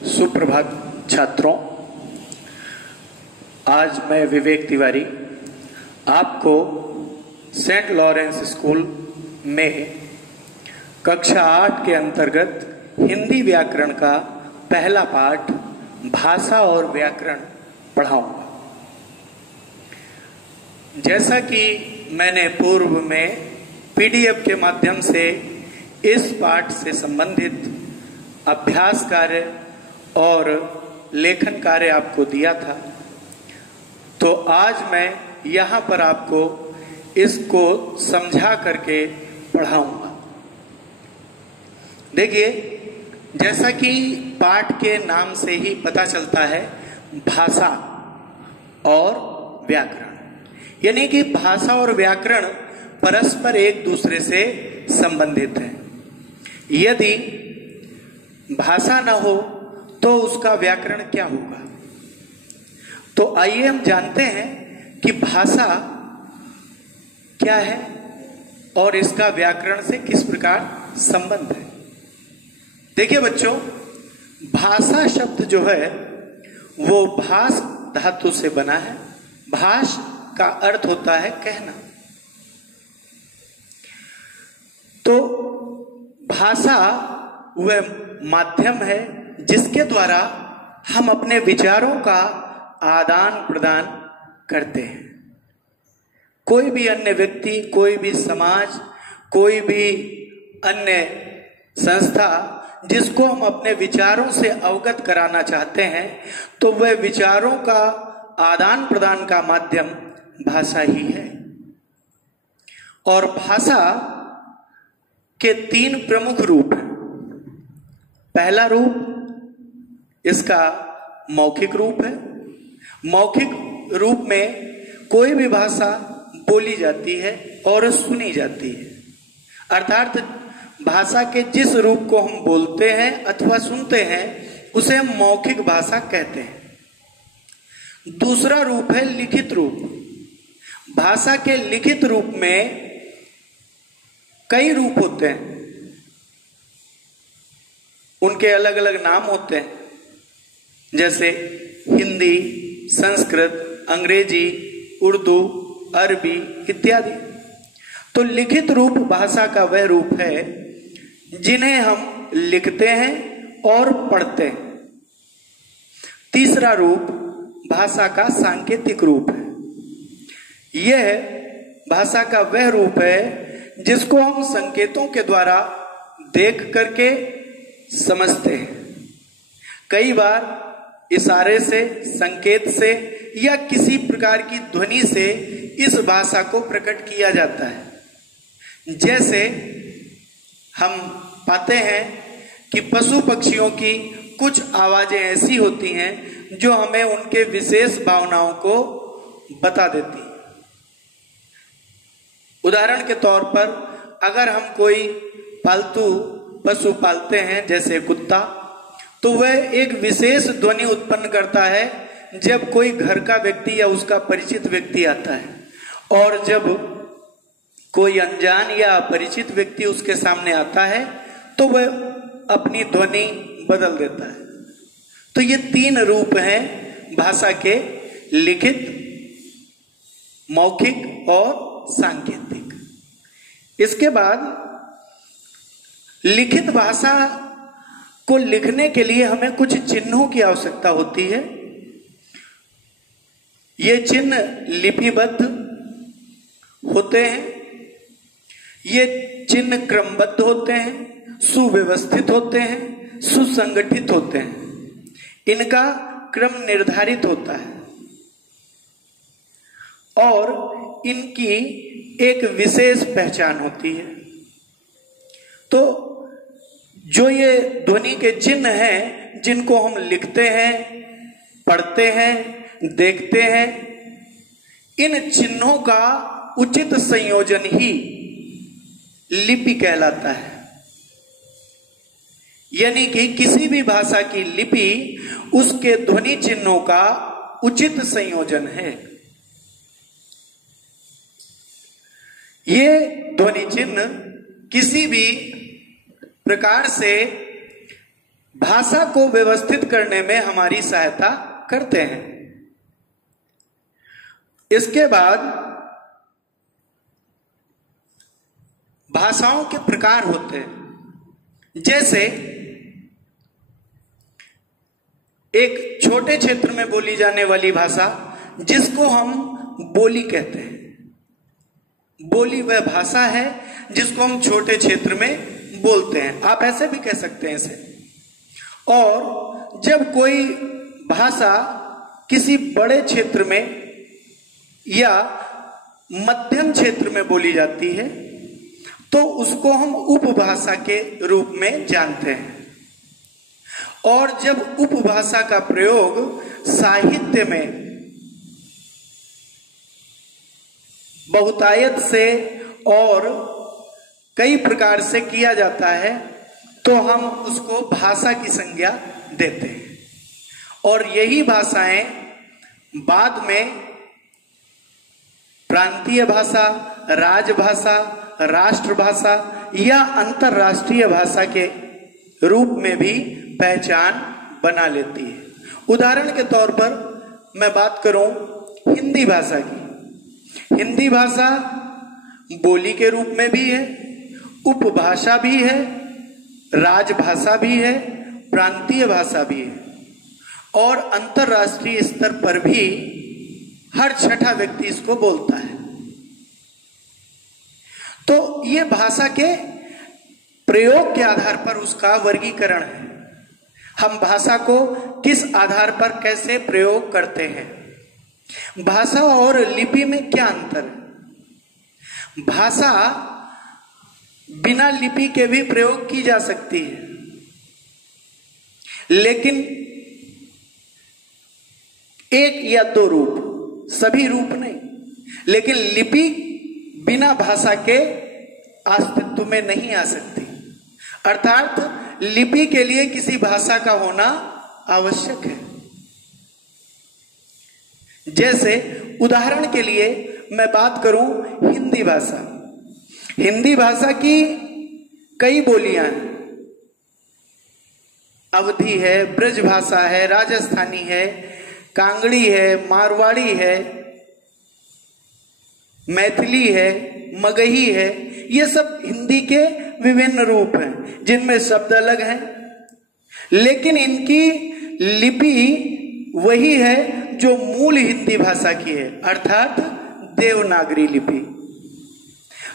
सुप्रभात छात्रों। आज मैं विवेक तिवारी आपको सेंट लॉरेंस स्कूल में कक्षा 8 के अंतर्गत हिंदी व्याकरण का पहला पाठ भाषा और व्याकरण पढ़ाऊंगा। जैसा कि मैंने पूर्व में पीडीएफ के माध्यम से इस पाठ से संबंधित अभ्यास कार्य और लेखन कार्य आपको दिया था, तो आज मैं यहाँ पर आपको इसको समझा करके पढ़ाऊंगा। देखिए, जैसा कि पाठ के नाम से ही पता चलता है, भाषा और व्याकरण, यानी कि भाषा और व्याकरण परस्पर एक दूसरे से संबंधित हैं। यदि भाषा न हो तो उसका व्याकरण क्या होगा? तो आइए हम जानते हैं कि भाषा क्या है और इसका व्याकरण से किस प्रकार संबंध है। देखिए बच्चों, भाषा शब्द जो है वो भाष धातु से बना है। भाष का अर्थ होता है कहना। तो भाषा वह माध्यम है जिसके द्वारा हम अपने विचारों का आदान प्रदान करते हैं। कोई भी अन्य व्यक्ति, कोई भी समाज, कोई भी अन्य संस्था जिसको हम अपने विचारों से अवगत कराना चाहते हैं, तो वह विचारों का आदान प्रदान का माध्यम भाषा ही है। और भाषा के 3 प्रमुख रूप हैं। पहला रूप इसका मौखिक रूप है। मौखिक रूप में कोई भी भाषा बोली जाती है और सुनी जाती है, अर्थात भाषा के जिस रूप को हम बोलते हैं अथवा सुनते हैं उसे हम मौखिक भाषा कहते हैं। दूसरा रूप है लिखित रूप। भाषा के लिखित रूप में कई रूप होते हैं, उनके अलग अलग नाम होते हैं, जैसे हिंदी, संस्कृत, अंग्रेजी, उर्दू, अरबी इत्यादि। तो लिखित रूप भाषा का वह रूप है जिन्हें हम लिखते हैं और पढ़ते हैं। तीसरा रूप भाषा का सांकेतिक रूप है। यह भाषा का वह रूप है जिसको हम संकेतों के द्वारा देख करके समझते हैं। कई बार इशारे से, संकेत से या किसी प्रकार की ध्वनि से इस भाषा को प्रकट किया जाता है। जैसे हम पाते हैं कि पशु पक्षियों की कुछ आवाजें ऐसी होती हैं जो हमें उनके विशेष भावनाओं को बता देती। उदाहरण के तौर पर, अगर हम कोई पालतू पशु पालते हैं जैसे कुत्ता, तो वह एक विशेष ध्वनि उत्पन्न करता है जब कोई घर का व्यक्ति या उसका परिचित व्यक्ति आता है, और जब कोई अनजान या अपरिचित व्यक्ति उसके सामने आता है तो वह अपनी ध्वनि बदल देता है। तो ये 3 रूप हैं भाषा के, लिखित, मौखिक और सांकेतिक। इसके बाद लिखित भाषा को लिखने के लिए हमें कुछ चिन्हों की आवश्यकता होती है। ये चिन्ह लिपिबद्ध होते हैं, ये चिन्ह क्रमबद्ध होते हैं, सुव्यवस्थित होते हैं, सुसंगठित होते हैं। इनका क्रम निर्धारित होता है और इनकी एक विशेष पहचान होती है। तो जो ये ध्वनि के चिन्ह हैं जिनको हम लिखते हैं, पढ़ते हैं, देखते हैं, इन चिन्हों का उचित संयोजन ही लिपि कहलाता है। यानी कि किसी भी भाषा की लिपि उसके ध्वनि चिन्हों का उचित संयोजन है। ये ध्वनि चिन्ह किसी भी प्रकार से भाषा को व्यवस्थित करने में हमारी सहायता करते हैं। इसके बाद भाषाओं के प्रकार होते हैं। जैसे एक छोटे क्षेत्र में बोली जाने वाली भाषा जिसको हम बोली कहते हैं। बोली वह भाषा है जिसको हम छोटे क्षेत्र में बोलते हैं, आप ऐसे भी कह सकते हैं इसे। और जब कोई भाषा किसी बड़े क्षेत्र में या मध्यम क्षेत्र में बोली जाती है तो उसको हम उपभाषा के रूप में जानते हैं। और जब उपभाषा का प्रयोग साहित्य में बहुतायत से और कई प्रकार से किया जाता है तो हम उसको भाषा की संज्ञा देते हैं। और यही भाषाएं बाद में प्रांतीय भाषा, राजभाषा, राष्ट्रभाषा या अंतर्राष्ट्रीय भाषा के रूप में भी पहचान बना लेती है। उदाहरण के तौर पर मैं बात करूं हिंदी भाषा की। हिंदी भाषा बोली के रूप में भी है, उपभाषा भी है, राजभाषा भी है, प्रांतीय भाषा भी है और अंतर्राष्ट्रीय स्तर पर भी हर छठा व्यक्ति इसको बोलता है। तो ये भाषा के प्रयोग के आधार पर उसका वर्गीकरण है। हम भाषा को किस आधार पर कैसे प्रयोग करते हैं। भाषा और लिपि में क्या अंतर है? भाषा बिना लिपि के भी प्रयोग की जा सकती है, लेकिन एक या दो रूप, सभी रूप नहीं। लेकिन लिपि बिना भाषा के अस्तित्व में नहीं आ सकती। अर्थात लिपि के लिए किसी भाषा का होना आवश्यक है। जैसे उदाहरण के लिए मैं बात करूं हिंदी भाषा। हिंदी भाषा की कई बोलियां हैं। अवधी है, ब्रज भाषा है, राजस्थानी है, कांगड़ी है, मारवाड़ी है, मैथिली है, मगही है। ये सब हिंदी के विभिन्न रूप हैं जिनमें शब्द अलग हैं, लेकिन इनकी लिपि वही है जो मूल हिंदी भाषा की है, अर्थात देवनागरी लिपि।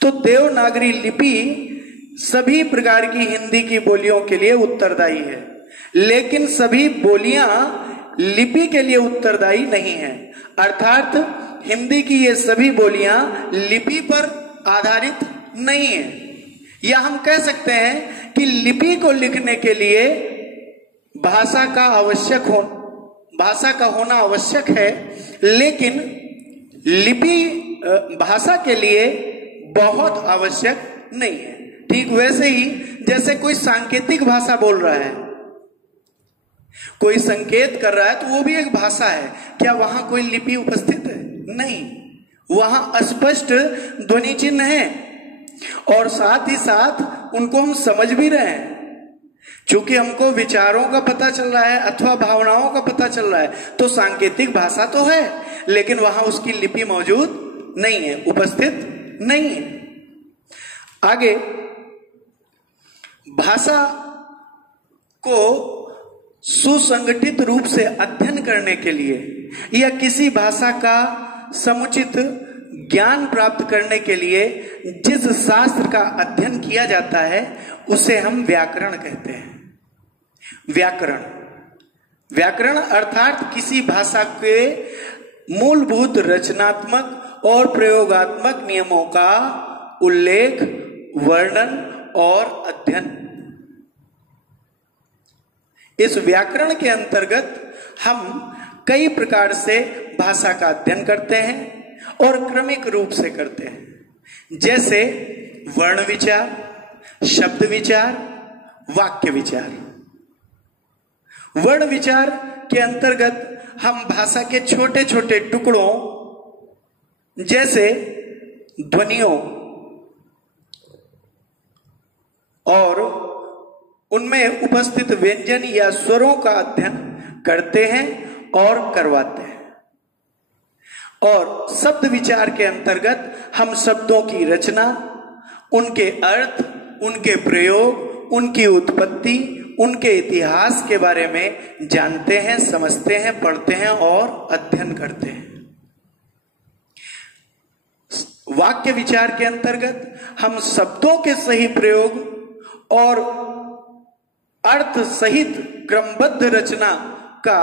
तो देवनागरी लिपि सभी प्रकार की हिंदी की बोलियों के लिए उत्तरदायी है, लेकिन सभी बोलियां लिपि के लिए उत्तरदायी नहीं है। अर्थात हिंदी की ये सभी बोलियां लिपि पर आधारित नहीं है। या हम कह सकते हैं कि लिपि को लिखने के लिए भाषा का होना आवश्यक है, लेकिन लिपि भाषा के लिए बहुत आवश्यक नहीं है। ठीक वैसे ही जैसे कोई सांकेतिक भाषा बोल रहा है, कोई संकेत कर रहा है, तो वो भी एक भाषा है। क्या वहां कोई लिपि उपस्थित है? नहीं, वहां स्पष्ट ध्वनि चिन्ह है और साथ ही साथ उनको हम समझ भी रहे हैं। चूंकि हमको विचारों का पता चल रहा है अथवा भावनाओं का पता चल रहा है, तो सांकेतिक भाषा तो है, लेकिन वहां उसकी लिपि मौजूद नहीं है, उपस्थित नहीं है। आगे भाषा को सुसंगठित रूप से अध्ययन करने के लिए या किसी भाषा का समुचित ज्ञान प्राप्त करने के लिए जिस शास्त्र का अध्ययन किया जाता है उसे हम व्याकरण कहते हैं। व्याकरण अर्थात किसी भाषा के मूलभूत रचनात्मक और प्रयोगात्मक नियमों का उल्लेख, वर्णन और अध्ययन। इस व्याकरण के अंतर्गत हम कई प्रकार से भाषा का अध्ययन करते हैं और क्रमिक रूप से करते हैं। जैसे वर्ण विचार, शब्द विचार, वाक्य विचार। वर्ण विचार के अंतर्गत हम भाषा के छोटे छोटे टुकड़ों जैसे ध्वनियों और उनमें उपस्थित व्यंजन या स्वरों का अध्ययन करते हैं और करवाते हैं। और शब्द विचार के अंतर्गत हम शब्दों की रचना, उनके अर्थ, उनके प्रयोग, उनकी उत्पत्ति, उनके इतिहास के बारे में जानते हैं, समझते हैं, पढ़ते हैं और अध्ययन करते हैं। वाक्य विचार के अंतर्गत हम शब्दों के सही प्रयोग और अर्थ सहित क्रमबद्ध रचना का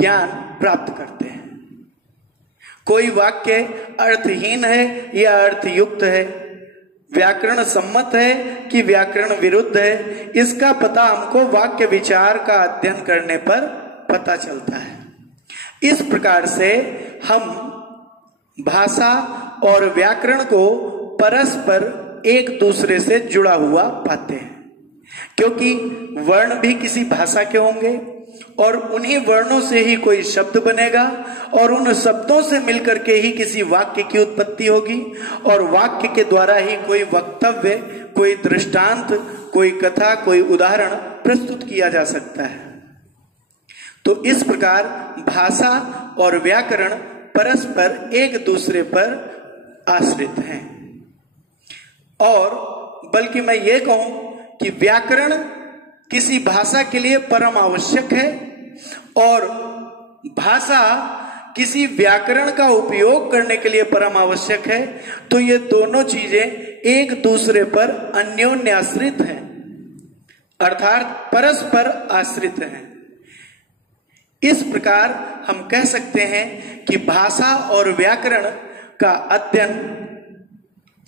ज्ञान प्राप्त करते हैं। कोई वाक्य अर्थहीन है या अर्थयुक्त है, व्याकरण सम्मत है कि व्याकरण विरुद्ध है, इसका पता हमको वाक्य विचार का अध्ययन करने पर पता चलता है। इस प्रकार से हम भाषा और व्याकरण को परस्पर एक दूसरे से जुड़ा हुआ पाते हैं, क्योंकि वर्ण भी किसी भाषा के होंगे और उन्हीं वर्णों से ही कोई शब्द बनेगा और उन शब्दों से मिलकर के ही किसी वाक्य की उत्पत्ति होगी और वाक्य के द्वारा ही कोई वक्तव्य, कोई दृष्टांत, कोई कथा, कोई उदाहरण प्रस्तुत किया जा सकता है। तो इस प्रकार भाषा और व्याकरण परस्पर एक दूसरे पर आश्रित हैं। और बल्कि मैं ये कहूं कि व्याकरण किसी भाषा के लिए परम आवश्यक है और भाषा किसी व्याकरण का उपयोग करने के लिए परम आवश्यक है। तो ये दोनों चीजें एक दूसरे पर अन्योन्याश्रित हैं, अर्थात परस्पर आश्रित हैं। इस प्रकार हम कह सकते हैं कि भाषा और व्याकरण का अध्ययन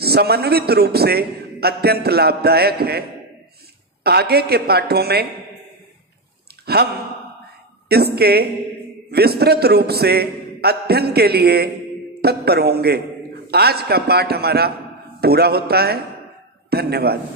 समन्वित रूप से अत्यंत लाभदायक है। आगे के पाठों में हम इसके विस्तृत रूप से अध्ययन के लिए तत्पर होंगे। आज का पाठ हमारा पूरा होता है। धन्यवाद।